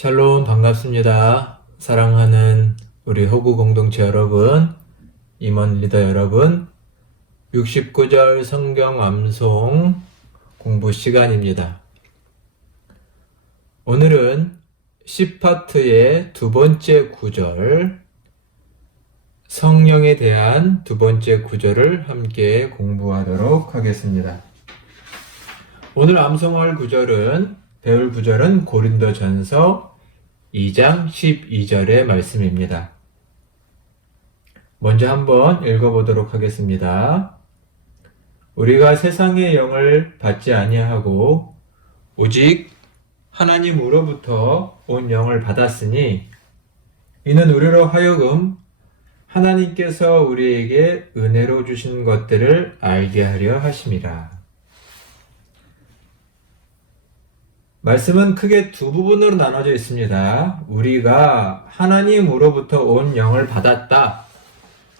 샬롬 반갑습니다. 사랑하는 우리 호구 공동체 여러분, 임원 리더 여러분, 69절 성경 암송 공부 시간입니다. 오늘은 C파트의 두 번째 구절, 성령에 대한 두 번째 구절을 함께 공부하도록 하겠습니다. 오늘 암송할 구절은 배울 구절은 고린도전서 2장 12절의 말씀입니다. 먼저 한번 읽어보도록 하겠습니다. 우리가 세상의 영을 받지 아니하고 오직 하나님으로부터 온 영을 받았으니 이는 우리로 하여금 하나님께서 우리에게 은혜로 주신 것들을 알게 하려 하심이라. 말씀은 크게 두 부분으로 나눠져 있습니다. 우리가 하나님으로부터 온 영을 받았다.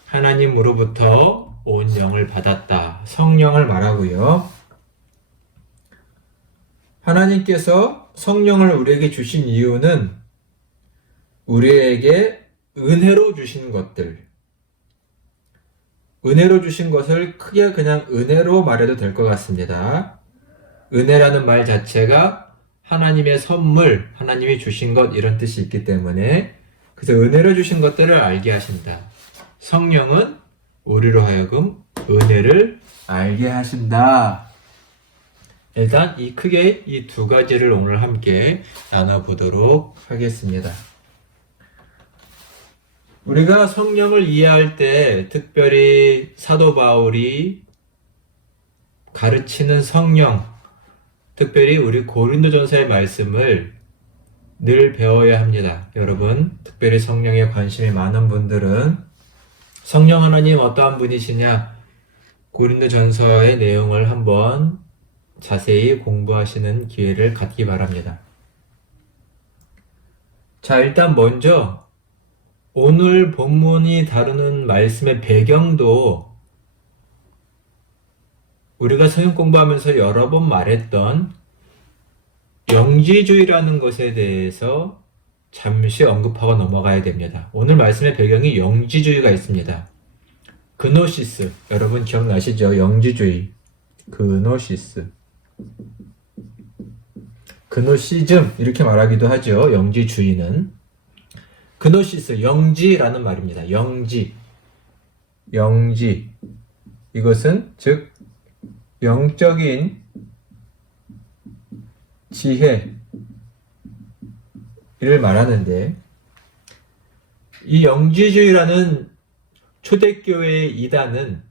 하나님으로부터 온 영을 받았다. 성령을 말하고요. 하나님께서 성령을 우리에게 주신 이유는 우리에게 은혜로 주신 것들. 은혜로 주신 것을 크게 그냥 은혜로 말해도 될 것 같습니다. 은혜라는 말 자체가 하나님의 선물, 하나님이 주신 것 이런 뜻이 있기 때문에 그래서 은혜로 주신 것들을 알게 하신다. 성령은 우리로 하여금 은혜를 알게 하신다. 일단 크게 이 두 가지를 오늘 함께 나눠보도록 하겠습니다. 우리가 성령을 이해할 때 특별히 사도 바울이 가르치는 성령, 특별히 우리 고린도전서의 말씀을 늘 배워야 합니다. 여러분, 특별히 성령에 관심이 많은 분들은 성령 하나님 어떠한 분이시냐? 고린도전서의 내용을 한번 자세히 공부하시는 기회를 갖기 바랍니다. 자, 일단 먼저 오늘 본문이 다루는 말씀의 배경도 우리가 성경 공부하면서 여러 번 말했던 영지주의라는 것에 대해서 잠시 언급하고 넘어가야 됩니다. 오늘 말씀의 배경이 영지주의가 있습니다. 그노시스, 여러분 기억나시죠? 영지주의, 그노시스, 그노시즘 이렇게 말하기도 하죠. 영지주의는 그노시스, 영지라는 말입니다. 영지 이것은 즉 영적인 지혜를 말하는데 이 영지주의라는 초대교회의 이단은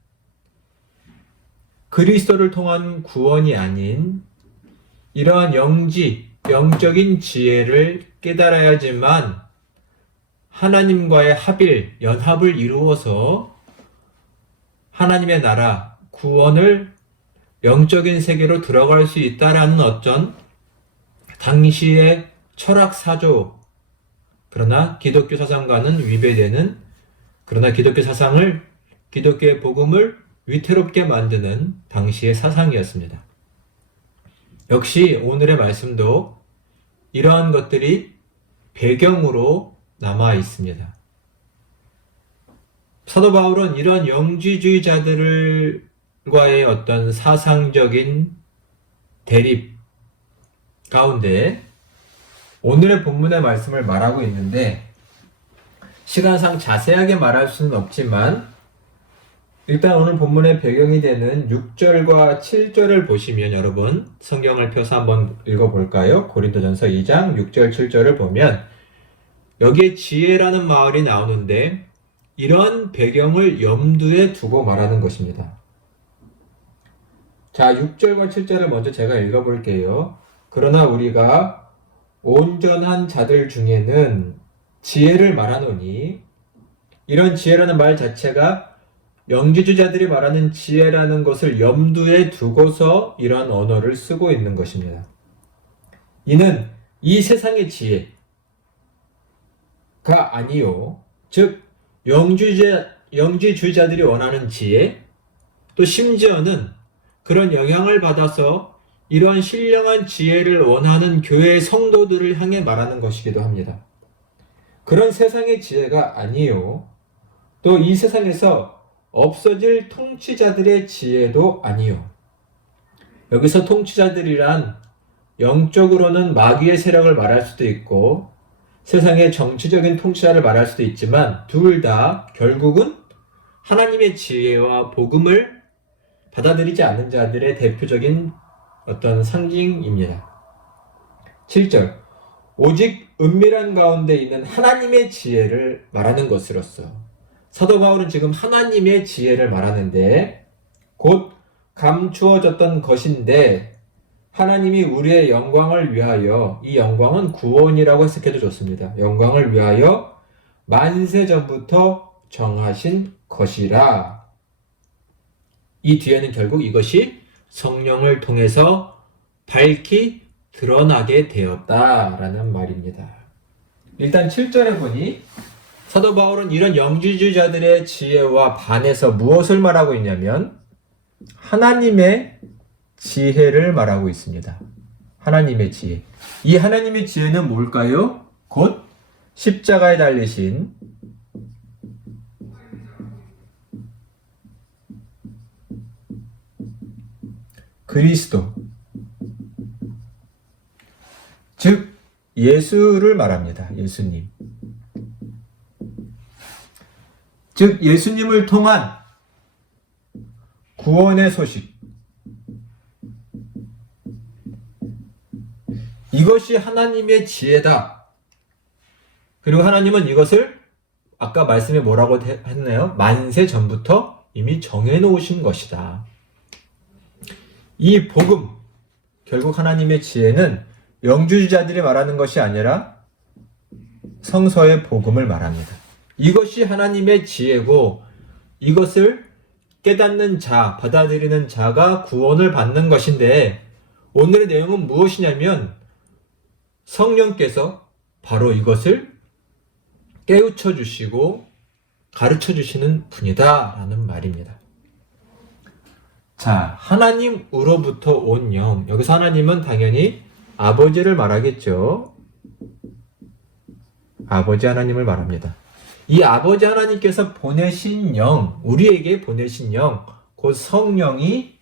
그리스도를 통한 구원이 아닌 이러한 영적인 지혜를 깨달아야지만 하나님과의 연합을 이루어서 하나님의 나라, 구원을 영적인 세계로 들어갈 수 있다라는 어떤 당시의 철학 사조, 그러나 기독교 사상과는 위배되는, 그러나 기독교 사상을, 기독교의 복음을 위태롭게 만드는 당시의 사상이었습니다. 역시 오늘의 말씀도 이러한 것들이 배경으로 남아 있습니다. 사도 바울은 이러한 영지주의자들과의 어떤 사상적인 대립 가운데 오늘의 본문의 말씀을 말하고 있는데 시간상 자세하게 말할 수는 없지만 일단 오늘 본문의 배경이 되는 6절과 7절을 보시면 여러분 성경을 펴서 한번 읽어볼까요? 고린도전서 2장 6절 7절을 보면 여기에 지혜라는 말이 나오는데 이런 배경을 염두에 두고 말하는 것입니다. 자, 6절과 7절을 먼저 제가 읽어볼게요. 그러나 우리가 온전한 자들 중에는 지혜를 말하노니 이런 지혜라는 말 자체가 영지주자들이 말하는 지혜라는 것을 염두에 두고서 이런 언어를 쓰고 있는 것입니다. 이는 이 세상의 지혜가 아니요, 즉 영지주의자들이 원하는 지혜, 또 심지어는 그런 영향을 받아서 이런 신령한 지혜를 원하는 교회 성도들을 향해 말하는 것이기도 합니다. 그런 세상의 지혜가 아니요. 또 이 세상에서 없어질 통치자들의 지혜도 아니요. 여기서 통치자들이란 영적으로는 마귀의 세력을 말할 수도 있고 세상의 정치적인 통치자를 말할 수도 있지만 둘 다 결국은 하나님의 지혜와 복음을 받아들이지 않는 자들의 대표적인 어떤 상징입니다. 7절 오직 은밀한 가운데 있는 하나님의 지혜를 말하는 것으로서 사도 바울은 지금 하나님의 지혜를 말하는데 곧 감추어졌던 것인데 하나님이 우리의 영광을 위하여 이 영광은 구원이라고 해석해도 좋습니다. 영광을 위하여 만세 전부터 정하신 것이라. 이 뒤에는 결국 이것이 성령을 통해서 밝히 드러나게 되었다라는 말입니다. 일단 7절에 보니 사도 바울은 이런 영지주의자들의 지혜와 반해서 무엇을 말하고 있냐면 하나님의 지혜를 말하고 있습니다. 하나님의 지혜. 이 하나님의 지혜는 뭘까요? 곧 십자가에 달리신 그리스도, 즉 예수를 말합니다. 예수님. 즉 예수님을 통한 구원의 소식. 이것이 하나님의 지혜다. 그리고 하나님은 이것을 아까 말씀에 뭐라고 했나요? 만세 전부터 이미 정해놓으신 것이다. 이 복음, 결국 하나님의 지혜는 영주주자들이 말하는 것이 아니라 성서의 복음을 말합니다. 이것이 하나님의 지혜고 이것을 깨닫는 자, 받아들이는 자가 구원을 받는 것인데 오늘의 내용은 무엇이냐면 성령께서 바로 이것을 깨우쳐 주시고 가르쳐 주시는 분이다 라는 말입니다. 자, 하나님으로부터 온 영. 여기서 하나님은 당연히 아버지를 말하겠죠. 아버지 하나님을 말합니다. 이 아버지 하나님께서 보내신 영, 우리에게 보내신 영, 곧 성령이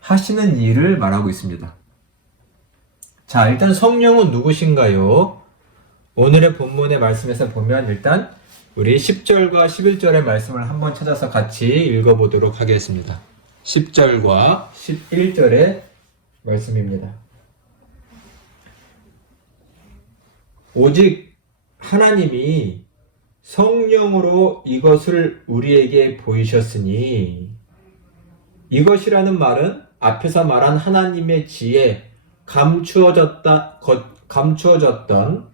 하시는 일을 말하고 있습니다. 자, 일단 성령은 누구신가요? 오늘의 본문의 말씀에서 보면 일단 우리 10절과 11절의 말씀을 한번 찾아서 같이 읽어보도록 하겠습니다. 10절과 11절의 말씀입니다. 오직 하나님이 성령으로 이것을 우리에게 보이셨으니 이것이라는 말은 앞에서 말한 하나님의 지혜, 감추어졌던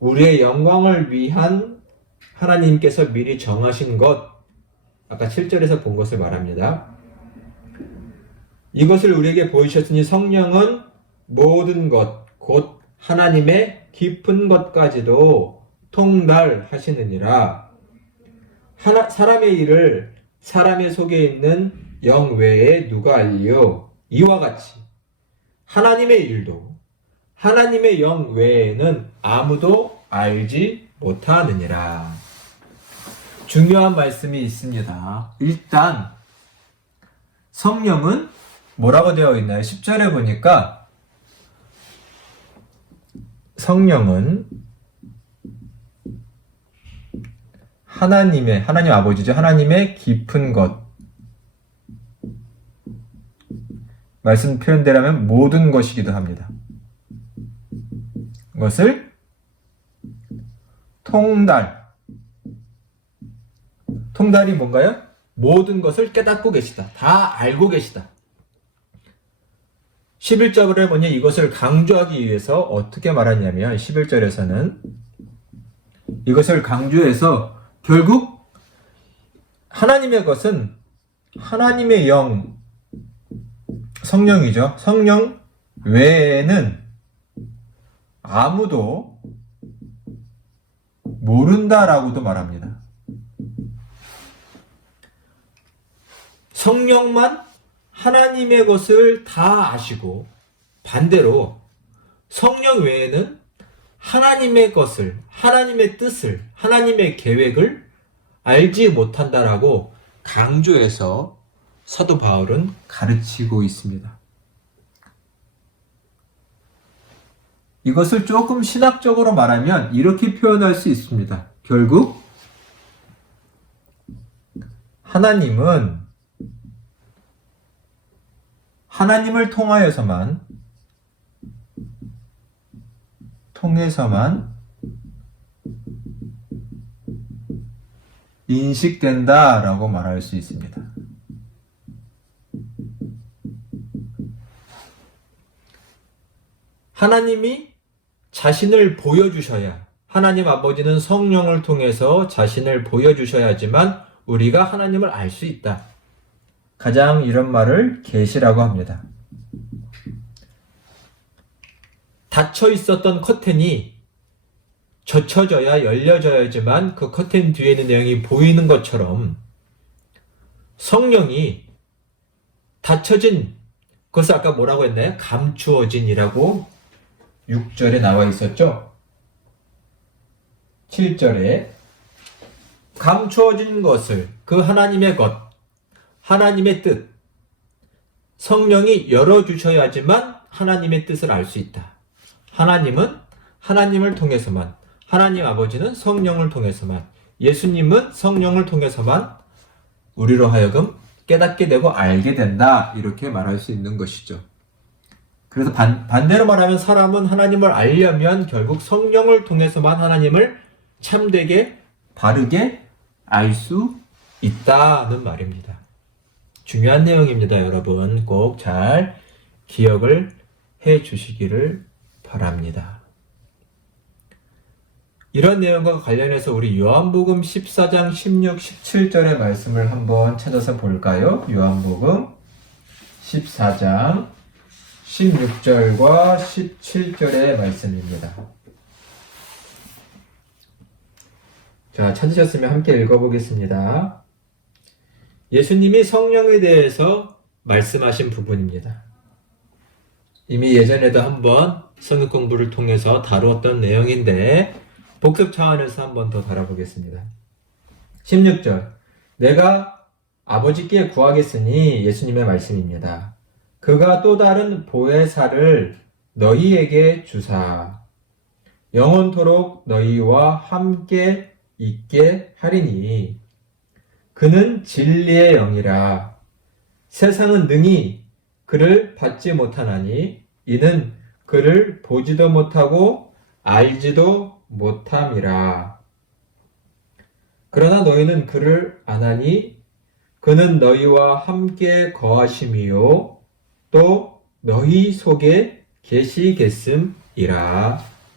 우리의 영광을 위한 하나님께서 미리 정하신 것, 아까 7절에서 본 것을 말합니다. 이것을 우리에게 보이셨으니 성령은 모든 것, 곧 하나님의 깊은 것까지도 통달하시느니라. 사람의 일을 사람의 속에 있는 영 외에 누가 알리요? 이와 같이 하나님의 일도 하나님의 영 외에는 아무도 알지 못하느니라. 중요한 말씀이 있습니다. 일단 성령은 뭐라고 되어 있나요? 10절에 보니까 성령은 하나님 아버지죠. 하나님의 깊은 것. 말씀 표현대로면 모든 것이기도 합니다. 그것을 통달이 뭔가요? 모든 것을 깨닫고 계시다. 다 알고 계시다. 11절에 보니 이것을 강조하기 위해서 어떻게 말하냐면 11절에서는 이것을 강조해서 결국 하나님의 것은 하나님의 영, 성령이죠. 성령 외에는 아무도 모른다라고도 말합니다. 성령만 하나님의 것을 다 아시고 반대로 성령 외에는 하나님의 것을, 하나님의 뜻을, 하나님의 계획을 알지 못한다라고 강조해서 사도 바울은 가르치고 있습니다. 이것을 조금 신학적으로 말하면 이렇게 표현할 수 있습니다. 결국 하나님은 하나님을 통해서만 인식된다라고 말할 수 있습니다. 하나님이 자신을 보여주셔야, 하나님 아버지는 성령을 통해서 자신을 보여주셔야지만 우리가 하나님을 알 수 있다. 가장 이런 말을 계시라고 합니다. 닫혀 있었던 커튼이 젖혀져야 열려져야지만 그 커튼 뒤에 있는 내용이 보이는 것처럼 성령이 닫혀진, 그것을 아까 뭐라고 했나요? 감추어진이라고 6절에 나와 있었죠? 7절에 감추어진 것을, 그 하나님의 것, 하나님의 뜻, 성령이 열어주셔야지만 하나님의 뜻을 알 수 있다. 하나님은 하나님을 통해서만, 하나님 아버지는 성령을 통해서만, 예수님은 성령을 통해서만 우리로 하여금 깨닫게 되고 알게 된다. 이렇게 말할 수 있는 것이죠. 그래서 반대로 말하면 사람은 하나님을 알려면 결국 성령을 통해서만 하나님을 참되게, 바르게 알 수 있다는 말입니다. 중요한 내용입니다. 여러분 꼭 잘 기억을 해 주시기를 바랍니다. 이런 내용과 관련해서 우리 요한복음 14장 16, 17절의 말씀을 한번 찾아서 볼까요? 요한복음 14장 16절과 17절의 말씀입니다. 자, 찾으셨으면 함께 읽어보겠습니다. 예수님이 성령에 대해서 말씀하신 부분입니다. 이미 예전에도 한번 성경 공부를 통해서 다루었던 내용인데 복습 차원에서 한번 더 다뤄보겠습니다. 16절, 내가 아버지께 구하겠으니, 예수님의 말씀입니다. 그가 또 다른 보혜사를 너희에게 주사 영원토록 너희와 함께 있게 하리니 그는 진리의 영이라. 세상은 능히 그를 받지 못하나니 이는 그를 보지도 못하고 알지도 못함이라. 그러나 너희는 그를 아나니 그는 너희와 함께 거하심이요 또 너희 속에 계시겠음이라.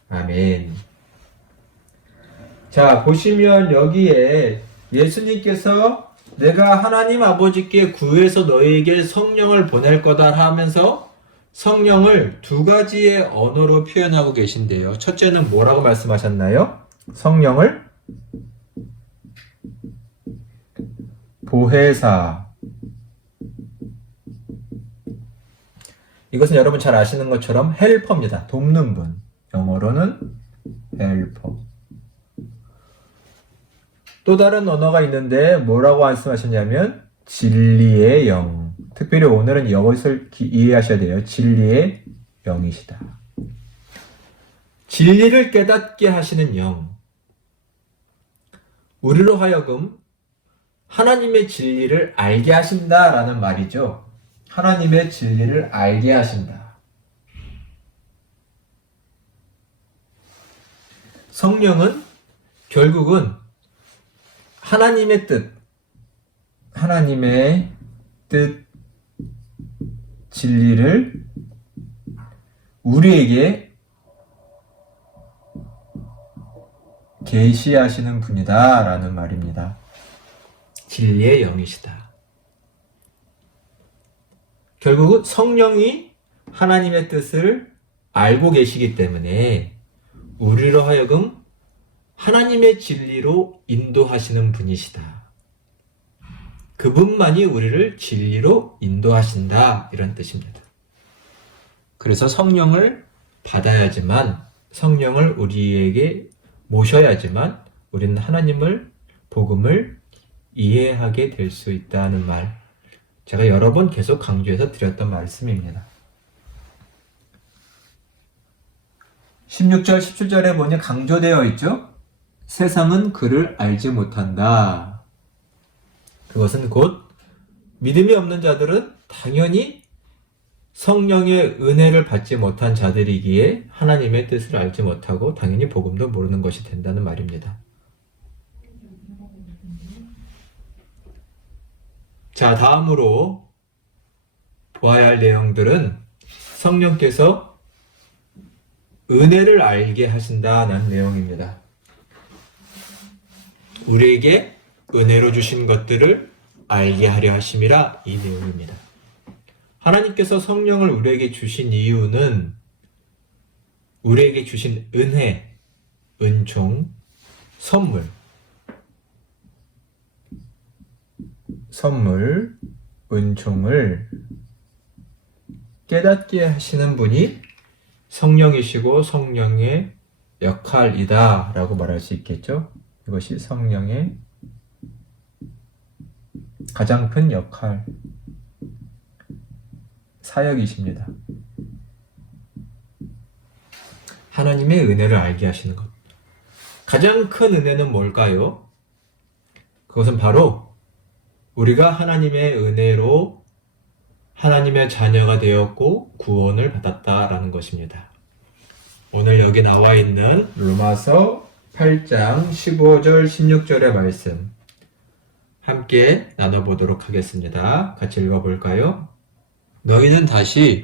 아멘. 자, 보시면 여기에 예수님께서 내가 하나님 아버지께 구해서 너희에게 성령을 보낼 거다 하면서 성령을 두 가지의 언어로 표현하고 계신데요. 첫째는 뭐라고 말씀하셨나요? 성령을 보혜사. 이것은 여러분 잘 아시는 것처럼 헬퍼입니다. 돕는 분. 영어로는 헬퍼. 또 다른 언어가 있는데 뭐라고 말씀하셨냐면 진리의 영. 특별히 오늘은 이것을 이해하셔야 돼요. 진리의 영이시다. 진리를 깨닫게 하시는 영. 우리로 하여금 하나님의 진리를 알게 하신다라는 말이죠. 하나님의 진리를 알게 하신다. 성령은 결국은 하나님의 뜻, 진리를 우리에게 계시하시는 분이다 라는 말입니다. 진리의 영이시다. 결국은 성령이 하나님의 뜻을 알고 계시기 때문에 우리로 하여금 하나님의 진리로 인도하시는 분이시다. 그분만이 우리를 진리로 인도하신다. 이런 뜻입니다. 그래서 성령을 받아야지만, 성령을 우리에게 모셔야지만 우리는 하나님을, 복음을 이해하게 될 수 있다는 말, 제가 여러 번 계속 강조해서 드렸던 말씀입니다. 16절, 17절에 보니 강조되어 있죠? 세상은 그를 알지 못한다. 그것은 곧 믿음이 없는 자들은 당연히 성령의 은혜를 받지 못한 자들이기에 하나님의 뜻을 알지 못하고 당연히 복음도 모르는 것이 된다는 말입니다. 자, 다음으로 보아야 할 내용들은 성령께서 은혜를 알게 하신다는 내용입니다. 우리에게 은혜로 주신 것들을 알게 하려 하심이라, 이 내용입니다. 하나님께서 성령을 우리에게 주신 이유는 우리에게 주신 은혜, 은총, 선물, 은총을 깨닫게 하시는 분이 성령이시고 성령의 역할이다 라고 말할 수 있겠죠. 이것이 성령의 가장 큰 역할, 사역이십니다. 하나님의 은혜를 알게 하시는 것. 가장 큰 은혜는 뭘까요? 그것은 바로 우리가 하나님의 은혜로 하나님의 자녀가 되었고 구원을 받았다라는 것입니다. 오늘 여기 나와 있는 로마서 8장 15절 16절의 말씀 함께 나눠보도록 하겠습니다. 같이 읽어볼까요? 너희는 다시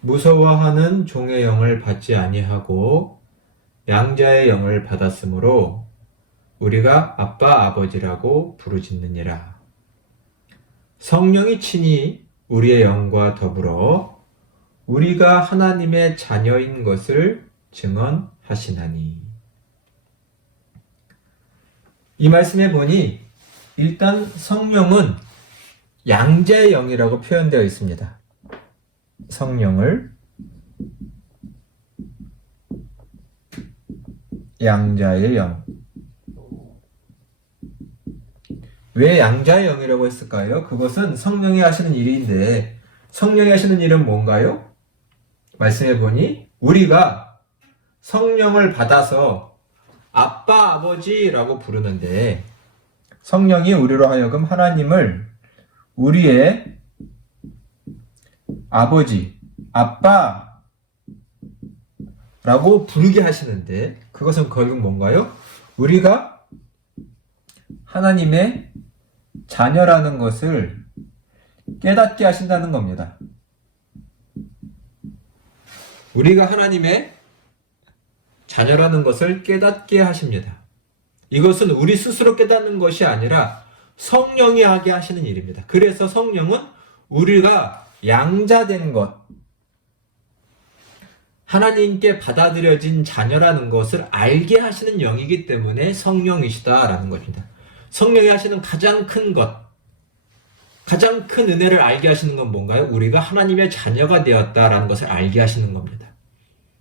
무서워하는 종의 영을 받지 아니하고 양자의 영을 받았으므로 우리가 아빠 아버지라고 부르짖느니라. 성령이 친히 우리의 영과 더불어 우리가 하나님의 자녀인 것을 증언하시나니. 이 말씀에 보니 일단 성령은 양자의 영이라고 표현되어 있습니다. 성령을 양자의 영. 왜 양자의 영이라고 했을까요? 그것은 성령이 하시는 일인데 성령이 하시는 일은 뭔가요? 말씀해 보니 우리가 성령을 받아서 아빠, 아버지라고 부르는데 성령이 우리로 하여금 하나님을 우리의 아버지, 아빠라고 부르게 하시는데 그것은 결국 뭔가요? 우리가 하나님의 자녀라는 것을 깨닫게 하신다는 겁니다. 우리가 하나님의 자녀라는 것을 깨닫게 하십니다. 이것은 우리 스스로 깨닫는 것이 아니라 성령이 하게 하시는 일입니다. 그래서 성령은 우리가 양자된 것, 하나님께 받아들여진 자녀라는 것을 알게 하시는 영이기 때문에 성령이시다라는 것입니다. 성령이 하시는 가장 큰 것, 가장 큰 은혜를 알게 하시는 건 뭔가요? 우리가 하나님의 자녀가 되었다라는 것을 알게 하시는 겁니다.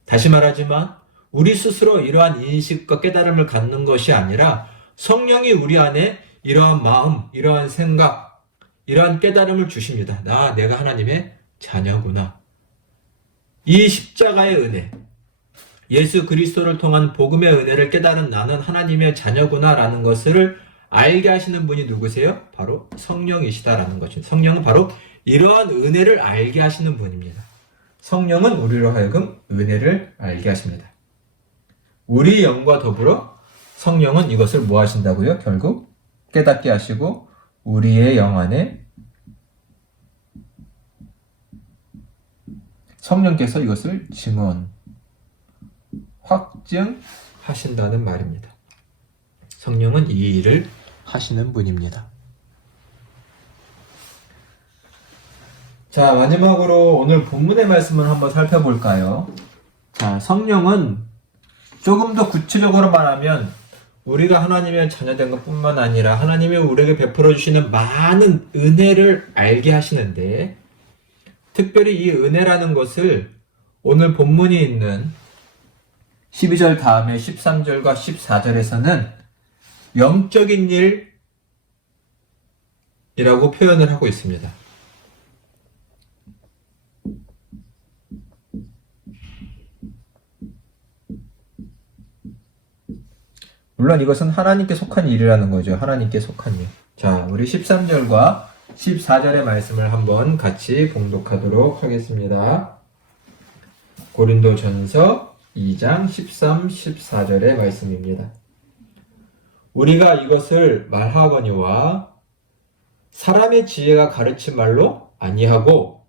다시 말하지만 우리 스스로 이러한 인식과 깨달음을 갖는 것이 아니라 성령이 우리 안에 이러한 마음, 이러한 생각, 이러한 깨달음을 주십니다. 내가 하나님의 자녀구나. 이 십자가의 은혜, 예수 그리스도를 통한 복음의 은혜를 깨달은 나는 하나님의 자녀구나라는 것을 알게 하시는 분이 누구세요? 바로 성령이시다라는 것입니다. 성령은 바로 이러한 은혜를 알게 하시는 분입니다. 성령은 우리로 하여금 은혜를 알게 하십니다. 우리 영과 더불어 성령은 이것을 뭐 하신다고요? 결국 깨닫게 하시고 우리의 영 안에 성령께서 이것을 증언, 확증하신다는 말입니다. 성령은 이 일을 하시는 분입니다. 자, 마지막으로 오늘 본문의 말씀을 한번 살펴볼까요? 자, 성령은 조금 더 구체적으로 말하면 우리가 하나님의 자녀된 것뿐만 아니라 하나님이 우리에게 베풀어 주시는 많은 은혜를 알게 하시는데, 특별히 이 은혜라는 것을 오늘 본문이 있는 12절 다음에 13절과 14절에서는 영적인 일이라고 표현을 하고 있습니다. 물론 이것은 하나님께 속한 일이라는 거죠. 하나님께 속한 일. 자, 우리 13절과 14절의 말씀을 한번 같이 봉독하도록 하겠습니다. 고린도전서 2장 13, 14절의 말씀입니다. 우리가 이것을 말하거니와 사람의 지혜가 가르친 말로 아니하고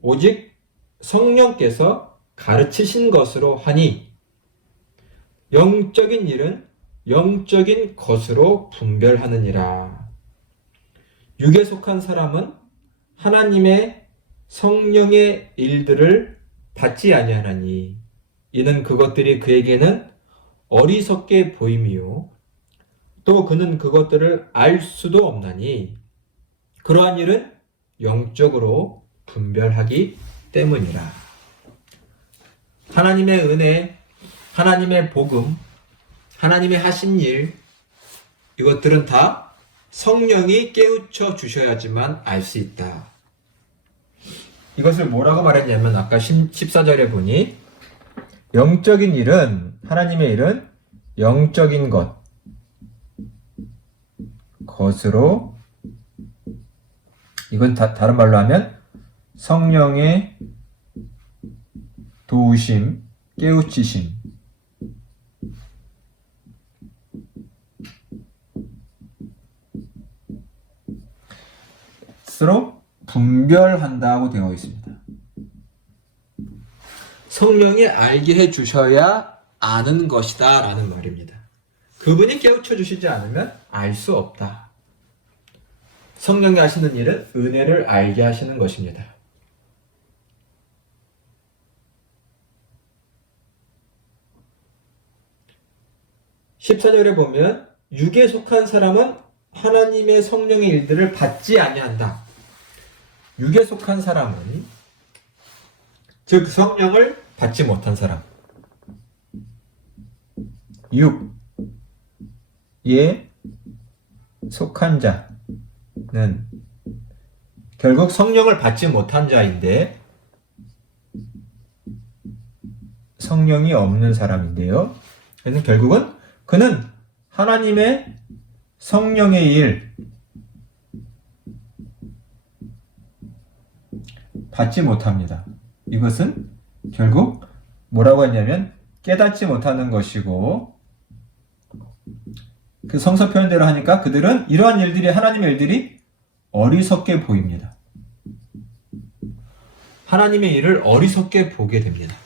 오직 성령께서 가르치신 것으로 하니 영적인 일은 영적인 것으로 분별하느니라. 육에 속한 사람은 하나님의 성령의 일들을 받지 아니하나니 이는 그것들이 그에게는 어리석게 보임이요 또 그는 그것들을 알 수도 없나니 그러한 일은 영적으로 분별하기 때문이라. 하나님의 은혜, 하나님의 복음, 하나님의 하신 일, 이것들은 다 성령이 깨우쳐 주셔야지만 알 수 있다. 이것을 뭐라고 말했냐면 아까 14절에 보니 영적인 일은, 하나님의 일은 영적인 것으로, 이건 다른 말로 하면 성령의 도우심, 깨우치심, 스스로 분별한다고 되어 있습니다. 성령이 알게 해주셔야 아는 것이다 라는 말입니다. 그분이 깨우쳐 주시지 않으면 알 수 없다. 성령이 하시는 일은 은혜를 알게 하시는 것입니다. (14절에) 보면 육에 속한 사람은 하나님의 성령의 일들을 받지 아니한다. 육에 속한 사람은 즉 성령을 받지 못한 사람, 육에 속한 자는 결국 성령을 받지 못한 자인데 성령이 없는 사람인데요. 그래서 결국은 그는 하나님의 성령의 일 받지 못합니다. 이것은 결국 뭐라고 했냐면 깨닫지 못하는 것이고, 그 성서 표현대로 하니까 그들은 이러한 일들이, 하나님의 일들이 어리석게 보입니다. 하나님의 일을 어리석게 보게 됩니다.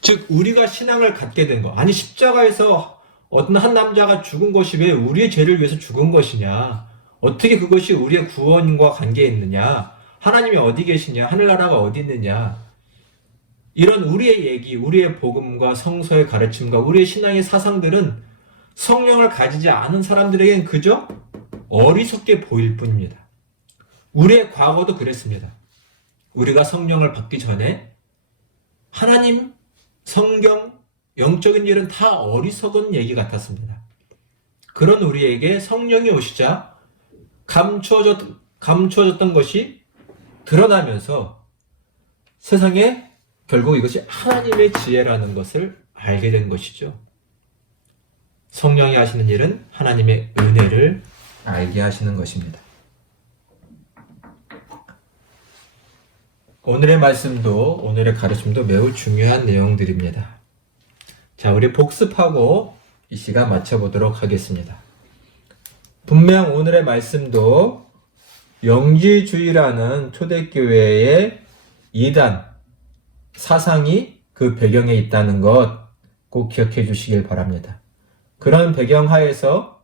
즉 우리가 신앙을 갖게 된 것, 아니 십자가에서 어떤 한 남자가 죽은 것이 왜 우리의 죄를 위해서 죽은 것이냐, 어떻게 그것이 우리의 구원과 관계에 있느냐, 하나님이 어디 계시냐, 하늘나라가 어디 있느냐, 이런 우리의 얘기, 우리의 복음과 성서의 가르침과 우리의 신앙의 사상들은 성령을 가지지 않은 사람들에겐 그저 어리석게 보일 뿐입니다. 우리의 과거도 그랬습니다. 우리가 성령을 받기 전에 하나님, 성경, 영적인 일은 다 어리석은 얘기 같았습니다. 그런 우리에게 성령이 오시자 감추어졌던 것이 드러나면서 세상에 결국 이것이 하나님의 지혜라는 것을 알게 된 것이죠. 성령이 하시는 일은 하나님의 은혜를 알게 하시는 것입니다. 오늘의 말씀도, 오늘의 가르침도 매우 중요한 내용들입니다. 자, 우리 복습하고 이 시간 마쳐보도록 하겠습니다. 분명 오늘의 말씀도 영지주의라는 초대교회의 이단 사상이 그 배경에 있다는 것 꼭 기억해 주시길 바랍니다. 그런 배경 하에서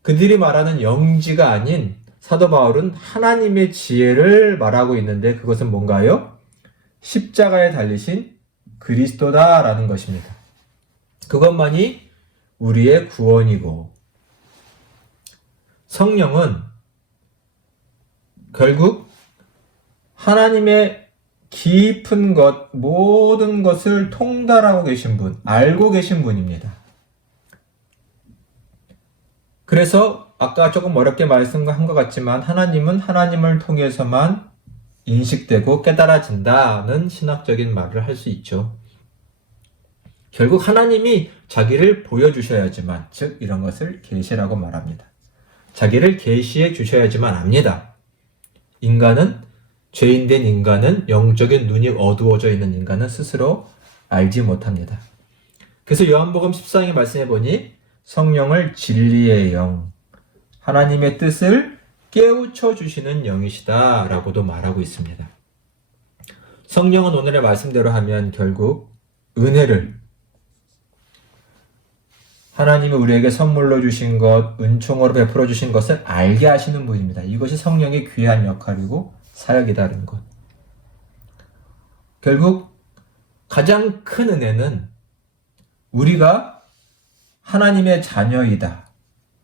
그들이 말하는 영지가 아닌 사도 바울은 하나님의 지혜를 말하고 있는데 그것은 뭔가요? 십자가에 달리신 그리스도다라는 것입니다. 그것만이 우리의 구원이고, 성령은 결국 하나님의 깊은 것, 모든 것을 통달하고 계신 분, 알고 계신 분입니다. 그래서 아까 조금 어렵게 말씀한 것 같지만 하나님은 하나님을 통해서만 인식되고 깨달아진다는 신학적인 말을 할 수 있죠. 결국 하나님이 자기를 보여주셔야지만, 즉 이런 것을 계시라고 말합니다. 자기를 계시해 주셔야지만 압니다. 죄인된 인간은, 영적인 눈이 어두워져 있는 인간은 스스로 알지 못합니다. 그래서 요한복음 14장에 말씀해 보니 성령을 진리의 영, 하나님의 뜻을 깨우쳐 주시는 영이시다 라고도 말하고 있습니다. 성령은 오늘의 말씀대로 하면 결국 은혜를, 하나님이 우리에게 선물로 주신 것, 은총으로 베풀어 주신 것을 알게 하시는 분입니다. 이것이 성령의 귀한 역할이고 사역이다는 것. 결국 가장 큰 은혜는 우리가 하나님의 자녀이다,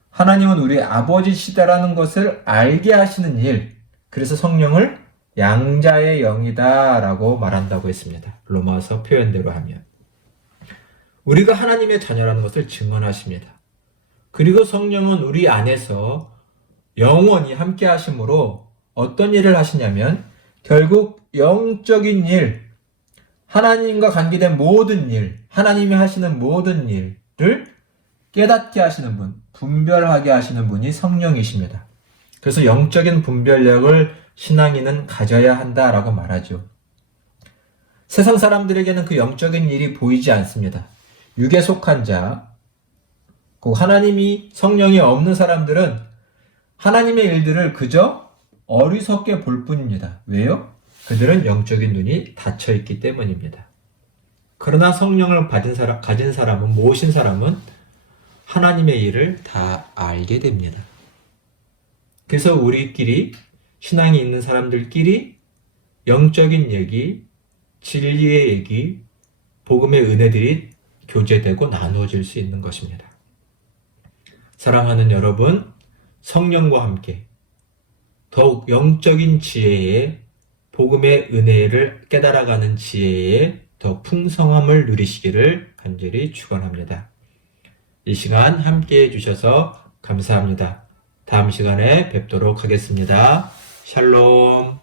하나님은 우리의 아버지시다라는 것을 알게 하시는 일, 그래서 성령을 양자의 영이다 라고 말한다고 했습니다. 로마서 표현대로 하면 우리가 하나님의 자녀라는 것을 증언하십니다. 그리고 성령은 우리 안에서 영원히 함께 하심으로 어떤 일을 하시냐면 결국 영적인 일, 하나님과 관계된 모든 일, 하나님이 하시는 모든 일을 깨닫게 하시는 분, 분별하게 하시는 분이 성령이십니다. 그래서 영적인 분별력을 신앙인은 가져야 한다라고 말하죠. 세상 사람들에게는 그 영적인 일이 보이지 않습니다. 육에 속한 자, 하나님이 성령이 없는 사람들은 하나님의 일들을 그저 어리석게 볼 뿐입니다. 왜요? 그들은 영적인 눈이 닫혀 있기 때문입니다. 그러나 성령을 가진 사람은, 모신 사람은 하나님의 일을 다 알게 됩니다. 그래서 우리끼리, 신앙이 있는 사람들끼리 영적인 얘기, 진리의 얘기, 복음의 은혜들이 교제되고 나누어질 수 있는 것입니다. 사랑하는 여러분, 성령과 함께 더욱 영적인 지혜에, 복음의 은혜를 깨달아가는 지혜에 더 풍성함을 누리시기를 간절히 축원합니다. 이 시간 함께 해주셔서 감사합니다. 다음 시간에 뵙도록 하겠습니다. 샬롬.